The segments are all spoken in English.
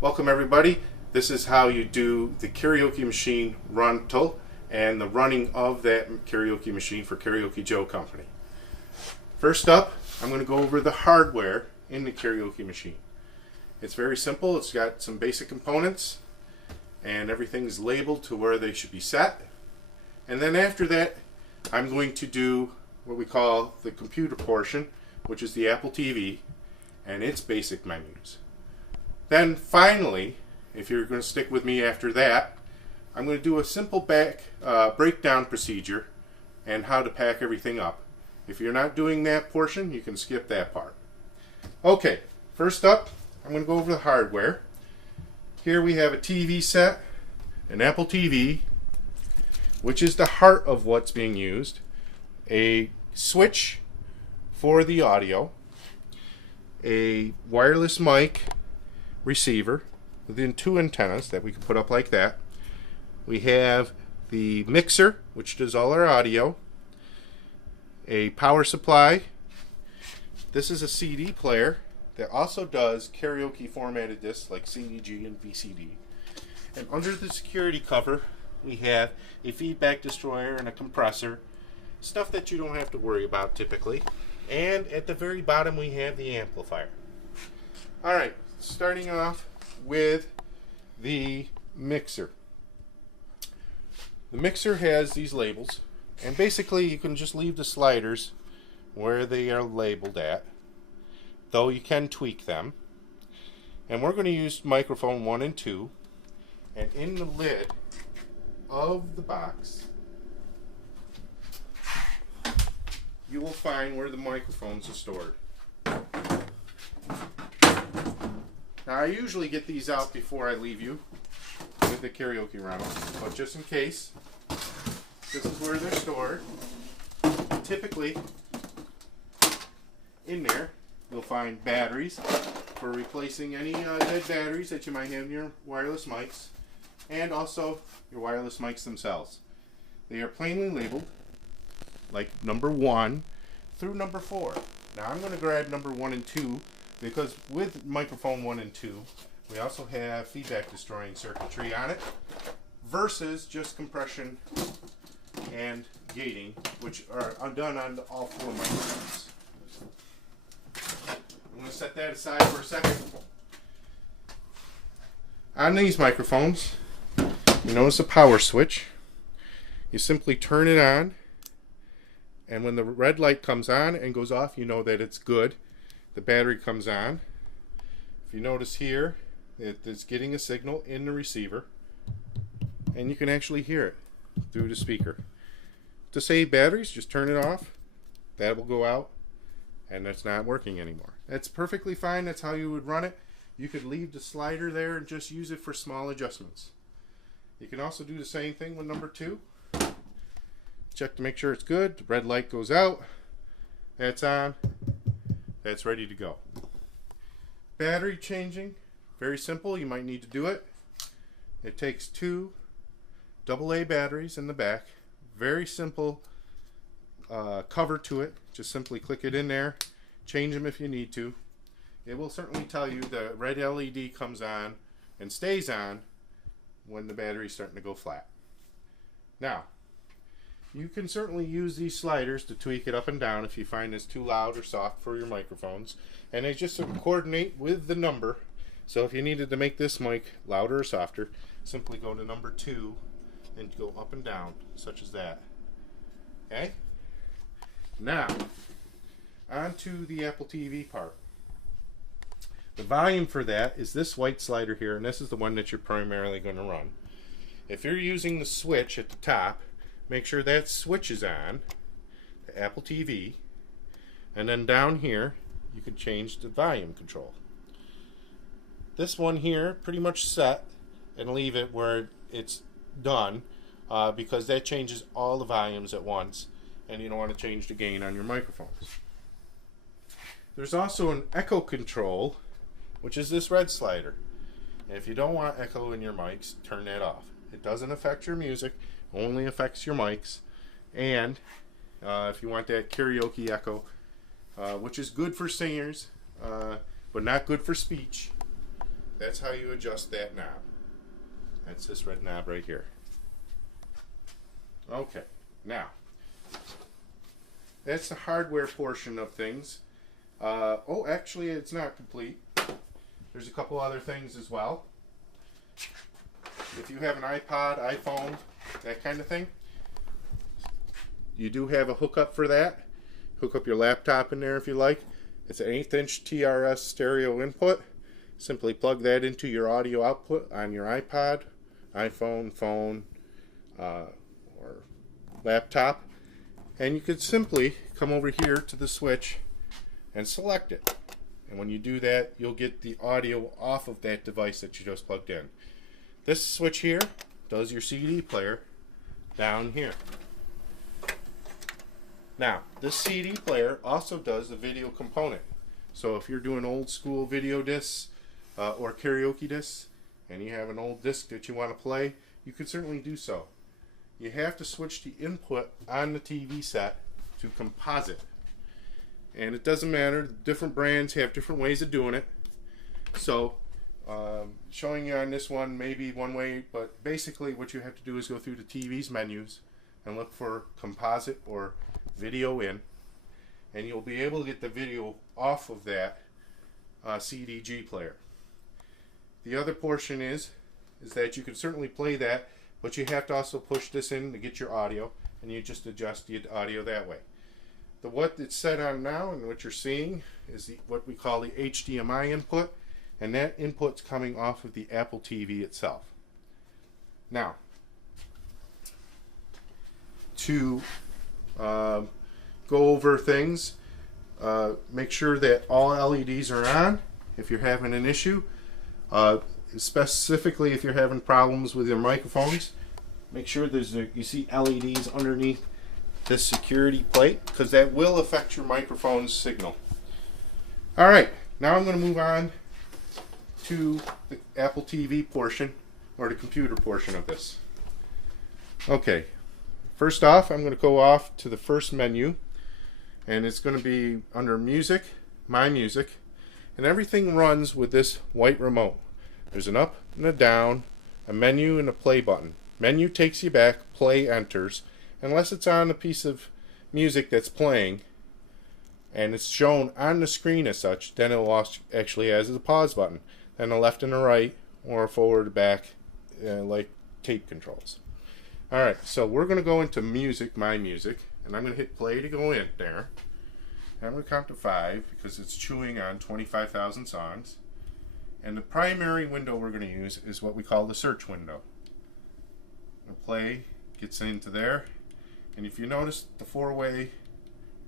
Welcome everybody. This is how you do the karaoke machine rental and the running of that karaoke machine for Karaoke Joe Company. First up, I'm going to go over the hardware in the karaoke machine. It's very simple. It's got some basic components and everything's labeled to where they should be set. And then after that, I'm going to do what we call the computer portion, which is the Apple TV and its basic menus. Then finally, if you're going to stick with me after that, I'm going to do a simple breakdown procedure and how to pack everything up. If you're not doing that portion, you can skip that part. Okay, first up, I'm going to go over the hardware. Here we have a TV set, an Apple TV, which is the heart of what's being used, a switch for the audio, a wireless mic receiver within two antennas that we can put up like that. We have the mixer, which does all our audio, a power supply. This is a CD player that also does karaoke formatted discs like CDG and VCD. And under the security cover, we have a feedback destroyer and a compressor, stuff that you don't have to worry about typically. And at the very bottom, we have the amplifier. All right. Starting off with the mixer. The mixer has these labels, and basically you can just leave the sliders where they are labeled at, though you can tweak them. And we're going to use microphone 1 and 2, and in the lid of the box you will find where the microphones are stored. Now, I usually get these out before I leave you with the karaoke rental, but just in case, this is where they're stored. Typically, in there, you'll find batteries for replacing any dead batteries that you might have in your wireless mics, and also your wireless mics themselves. They are plainly labeled, like number 1 through number 4. Now, I'm going to grab number 1 and 2, because with microphone 1 and 2, we also have feedback destroying circuitry on it, versus just compression and gating, which are done on all 4 microphones. I'm going to set that aside for a second. On these microphones, you notice a power switch. You simply turn it on, and when the red light comes on and goes off, you know that it's good. The battery comes on. If you notice here, it's getting a signal in the receiver, and you can actually hear it through the speaker. To save batteries, just turn it off. That will go out, and it's not working anymore. That's perfectly fine. That's how you would run it. You could leave the slider there and just use it for small adjustments. You can also do the same thing with number 2. Check to make sure it's good. The red light goes out. That's on. That's ready to go. Battery changing, very simple. You might need to do it. It takes 2 AA batteries in the back. Very simple cover to it. Just simply click it in there. Change them if you need to. It will certainly tell you the red LED comes on and stays on when the battery's starting to go flat. Now, you can certainly use these sliders to tweak it up and down if you find it's too loud or soft for your microphones. And they just coordinate with the number. So if you needed to make this mic louder or softer, simply go to number 2 and go up and down, such as that. Okay? Now, on to the Apple TV part. The volume for that is this white slider here, and this is the one that you're primarily going to run. If you're using the switch at the top, make sure that switch is on, the Apple TV, and then down here you can change the volume control. This one here, pretty much set, and leave it where it's done, because that changes all the volumes at once, and you don't want to change the gain on your microphones. There's also an echo control, which is this red slider. And if you don't want echo in your mics, turn that off. It doesn't affect your music, only affects your mics. And if you want that karaoke echo, which is good for singers, but not good for speech, That's how you adjust that knob. That's this red knob right here. Okay, now that's the hardware portion of things. Oh, actually, it's not complete. There's a couple other things as well. If you have an iPod, iPhone, that kind of thing, you do have a hookup for that. Hook up your laptop in there if you like. It's an 1/8" TRS stereo input. Simply plug that into your audio output on your iPod, iPhone, phone, or laptop. And you could simply come over here to the switch and select it. And when you do that, you'll get the audio off of that device that you just plugged in. This switch here does your CD player down here. Now, this CD player also does the video component. So if you're doing old school video discs or karaoke discs, and you have an old disc that you want to play, you can certainly do so. You have to switch the input on the TV set to composite. And it doesn't matter, different brands have different ways of doing it. So, showing you on this one may be one way, but basically what you have to do is go through the TV's menus and look for composite or video in, and you'll be able to get the video off of that CDG player. The other portion is that you can certainly play that, but you have to also push this in to get your audio, and you just adjust the audio that way. What it's set on now and what you're seeing is what we call the HDMI input, and that input's coming off of the Apple TV itself. Now, to go over things, make sure that all LEDs are on if you're having an issue. Specifically if you're having problems with your microphones, make sure you see LEDs underneath this security plate, because that will affect your microphone's signal. Alright, now I'm going to move on to the Apple TV portion, or the computer portion of this. Okay, first off, I'm going to go off to the first menu, and it's going to be under Music, My Music, and everything runs with this white remote. There's an up and a down, a menu, and a play button. Menu takes you back, play enters. Unless it's on a piece of music that's playing and it's shown on the screen as such, then it'll actually has a pause button, then a left and a right, or a forward or back, like tape controls. Alright, so we're going to go into Music, My Music, and I'm going to hit play to go in there. And I'm going to count to 5 because it's chewing on 25,000 songs. And the primary window we're going to use is what we call the search window. The play gets into there. And if you notice, the 4-way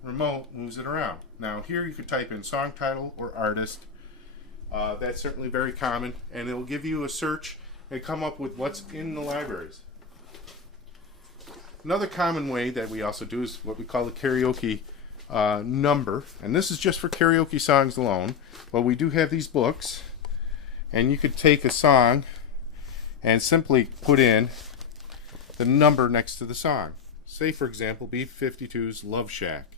remote moves it around. Now here you could type in song title or artist. That's certainly very common, and it will give you a search and come up with what's in the libraries. Another common way that we also do is what we call the karaoke number, and this is just for karaoke songs alone. But we do have these books, and you could take a song and simply put in the number next to the song. Say, for example, B-52's Love Shack.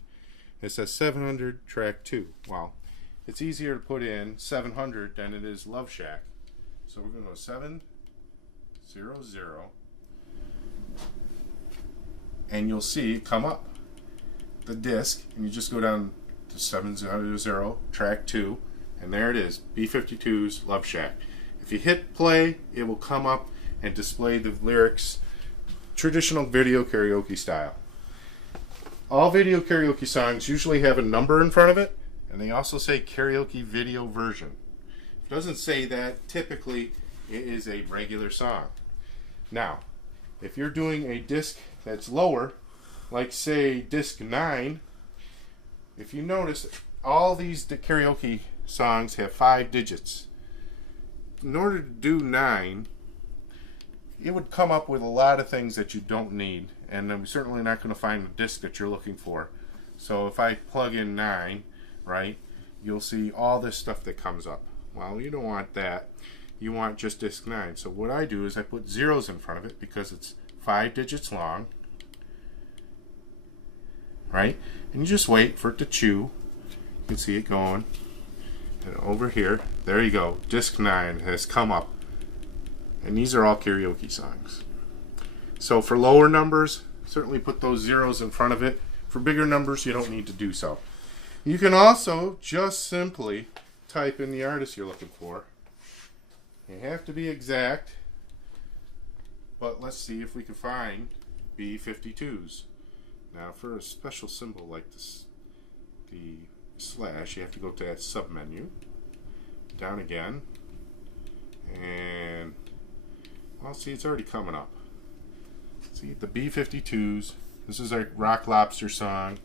It says 700 track 2. Well, it's easier to put in 700 than it is Love Shack. So we're going to go 700. And you'll see it come up. The disc, and you just go down to 700 track 2. And there it is, B-52's Love Shack. If you hit play, it will come up and display the lyrics, traditional video karaoke style. All video karaoke songs usually have a number in front of it, and they also say karaoke video version. If it doesn't say that, typically it is a regular song. Now, if you're doing a disc that's lower, like say disc 9, if you notice, all these karaoke songs have 5 digits. In order to do 9, it would come up with a lot of things that you don't need, and I'm certainly not going to find the disc that you're looking for. So if I plug in 9, right, you'll see all this stuff that comes up. Well, you don't want that. You want just disc 9. So what I do is I put zeros in front of it because it's 5 digits long, right? And you just wait for it to chew. You can see it going. And over here, there you go, disc 9 has come up. And these are all karaoke songs. So for lower numbers, certainly put those zeros in front of it. For bigger numbers, you don't need to do so. You can also just simply type in the artist you're looking for. You have to be exact, but let's see if we can find B52s. Now for a special symbol like this, the slash, you have to go to that sub menu, down again, and well, see, it's already coming up. See, the B52s, this is our Rock Lobster song.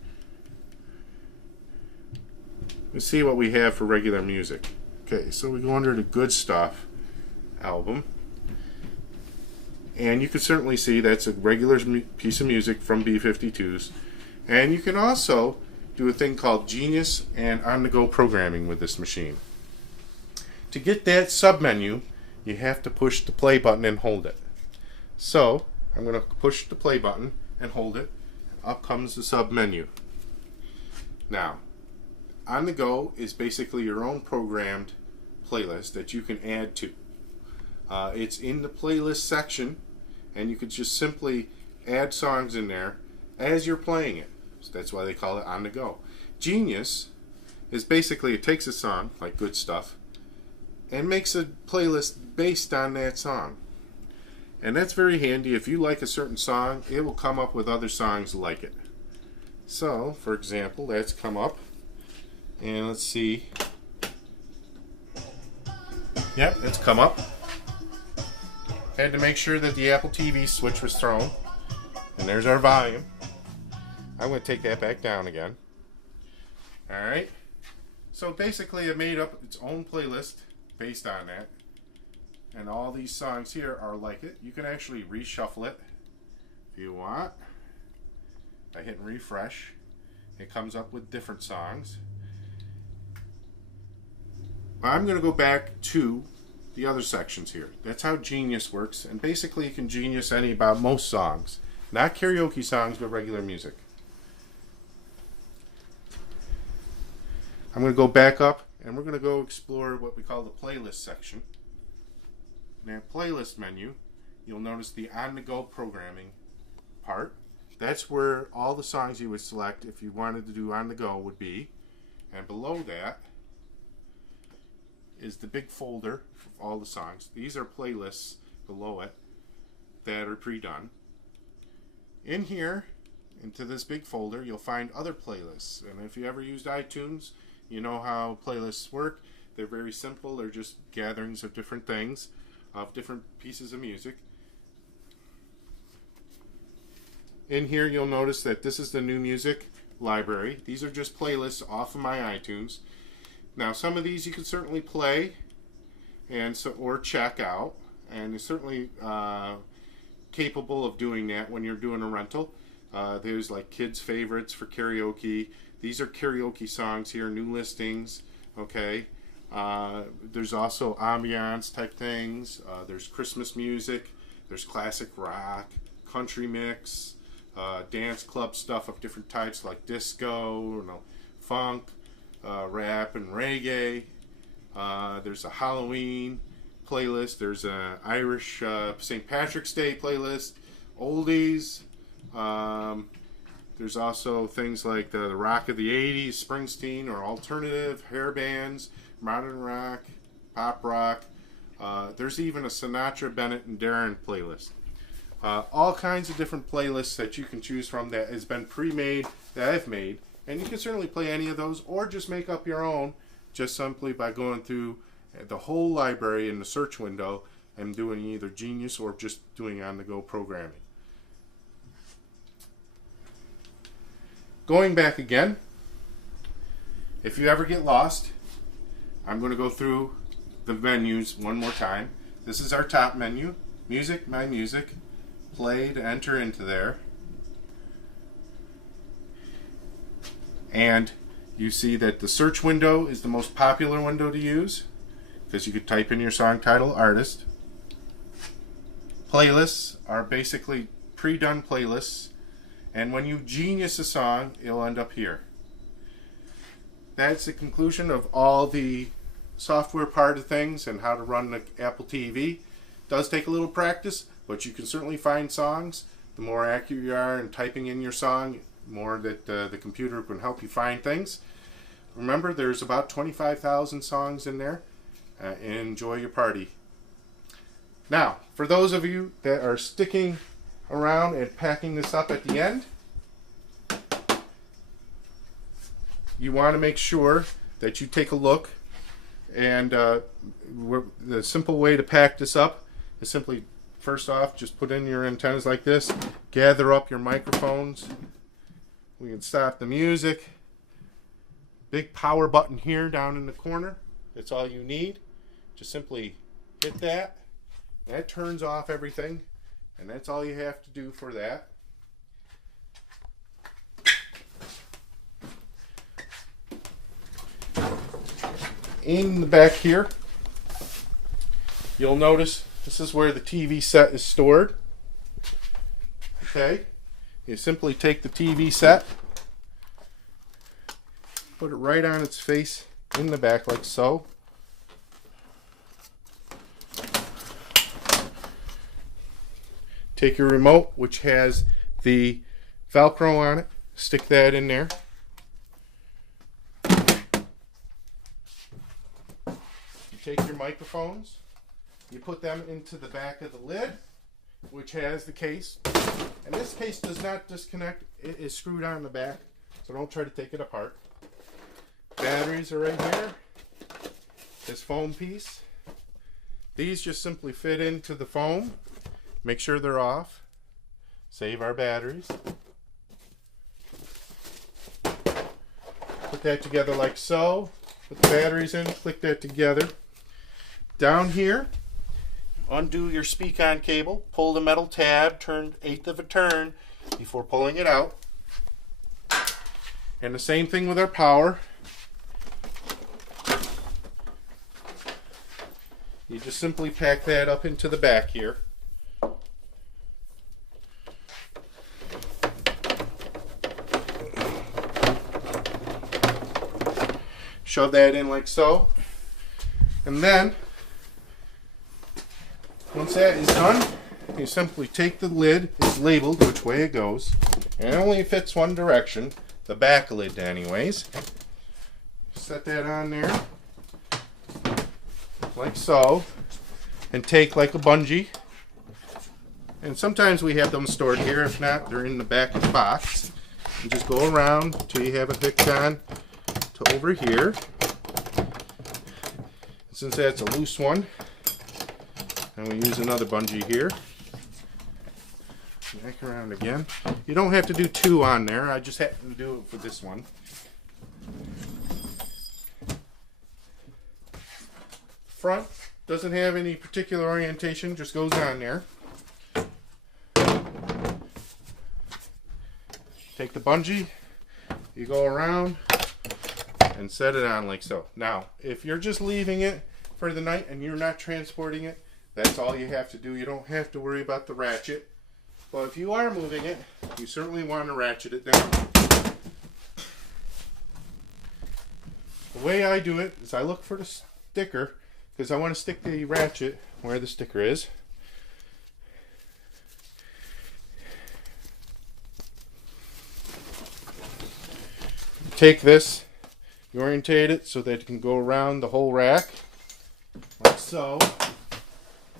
Let's see what we have for regular music. Okay, so we go under the Good Stuff album, and you can certainly see that's a regular piece of music from B52s. And you can also do a thing called Genius and on-the-go programming with this machine. To get that submenu, you have to push the play button and hold it. So I'm going to push the play button and hold it. Up comes the submenu. Now, on the go is basically your own programmed playlist that you can add to. It's in the playlist section, and you could just simply add songs in there as you're playing it. So that's why they call it on the go. Genius is basically, it takes a song like Good Stuff and makes a playlist based on that song. And that's very handy. If you like a certain song, it will come up with other songs like it. So, for example, let's come up and let's see. Yep, it's come up. Had to make sure that the Apple TV switch was thrown. And there's our volume. I'm going to take that back down again. Alright. So basically it made up its own playlist based on that. And all these songs here are like it. You can actually reshuffle it if you want. By hitting refresh, it comes up with different songs. I'm going to go back to the other sections here. That's how Genius works. And basically you can Genius any about most songs. Not karaoke songs, but regular music. I'm going to go back up and we're going to go explore what we call the playlist section. In that playlist menu, you'll notice the on-the-go programming part. That's where all the songs you would select if you wanted to do on-the-go would be. And below that is the big folder for all the songs. These are playlists below it that are pre-done. In here, into this big folder, you'll find other playlists. And if you ever used iTunes, you know how playlists work. They're very simple. They're just gatherings of different things, of different pieces of music. In here, you'll notice that this is the new music library. These are just playlists off of my iTunes. Now, some of these you can certainly play and or check out, and it's certainly capable of doing that when you're doing a rental. There's like kids' favorites for karaoke. These are karaoke songs here, new listings. Okay. There's also ambiance type things. There's Christmas music. There's classic rock, country mix, dance club stuff of different types like disco, funk, rap and reggae. There's a Halloween playlist. There's an Irish St. Patrick's Day playlist, oldies. There's also things like the rock of the 80s, Springsteen, or alternative, hair bands, modern rock, pop rock. There's even a Sinatra, Bennett, and Darren playlist. All kinds of different playlists that you can choose from that has been pre-made, that I've made. And you can certainly play any of those or just make up your own just simply by going through the whole library in the search window and doing either Genius or just doing on-the-go programming. Going back again, if you ever get lost, I'm going to go through the menus one more time. This is our top menu, music, my music, play to enter into there. And you see that the search window is the most popular window to use because you could type in your song title, artist. Playlists are basically pre-done playlists, and when you Genius a song, it'll end up here. That's the conclusion of all the software part of things and how to run the Apple TV. It does take a little practice, but you can certainly find songs. The more accurate you are in typing in your song, the more that the computer can help you find things. Remember, there's about 25,000 songs in there. Enjoy your party. Now, for those of you that are sticking around and packing this up at the end, you want to make sure that you take a look, and the simple way to pack this up is simply, first off, just put in your antennas like this, gather up your microphones, we can stop the music, big power button here down in the corner, that's all you need. Just simply hit that, that turns off everything, and that's all you have to do for that. In the back here, you'll notice this is where the TV set is stored. Okay, you simply take the TV set, put it right on its face in the back like so. Take your remote, which has the Velcro on it, stick that in there. Take your microphones, you put them into the back of the lid, which has the case. And this case does not disconnect, it is screwed on the back, so don't try to take it apart. Batteries are right here. This foam piece. These just simply fit into the foam. Make sure they're off. Save our batteries. Put that together like so. Put the batteries in, click that together. Down here, undo your speak-on cable, pull the metal tab, turn 1/8 of a turn before pulling it out. And the same thing with our power. You just simply pack that up into the back here. Shove that in like so. And then, once that is done, you simply take the lid, it's labeled which way it goes, and it only fits one direction, the back lid anyways. Set that on there, like so, and take like a bungee, and sometimes we have them stored here, if not, they're in the back of the box, and just go around until you have it hooked on to over here. Since that's a loose one, and we use another bungee here. Back around again. You don't have to do two on there, I just happen to do it for this one. Front doesn't have any particular orientation, just goes on there. Take the bungee, you go around and set it on like so. Now, if you're just leaving it for the night and you're not transporting it, that's all you have to do. You don't have to worry about the ratchet. But if you are moving it, you certainly want to ratchet it down. The way I do it is I look for the sticker, because I want to stick the ratchet where the sticker is. Take this, you orientate it so that it can go around the whole rack, like so.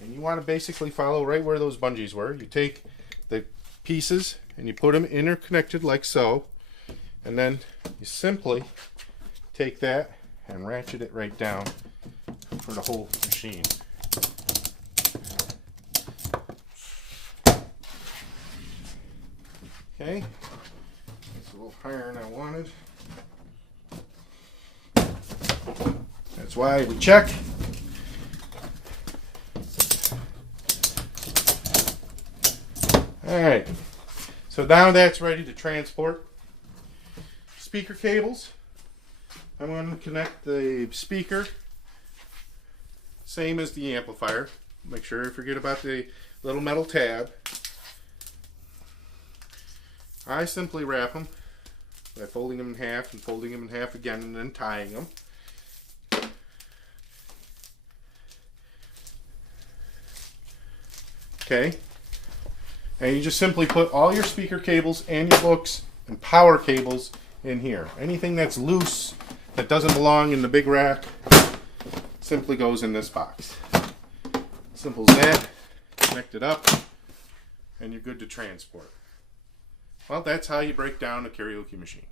And you want to basically follow right where those bungees were. You take the pieces and you put them interconnected like so, and then you simply take that and ratchet it right down for the whole machine. Okay, that's a little higher than I wanted. That's why we check. Alright, so now that's ready to transport. Speaker cables. I'm going to connect the speaker, same as the amplifier. Make sure you forget about the little metal tab. I simply wrap them by folding them in half and folding them in half again and then tying them. Okay? And you just simply put all your speaker cables and your books and power cables in here. Anything that's loose, that doesn't belong in the big rack, simply goes in this box. Simple as that. Connect it up, and you're good to transport. Well, that's how you break down a karaoke machine.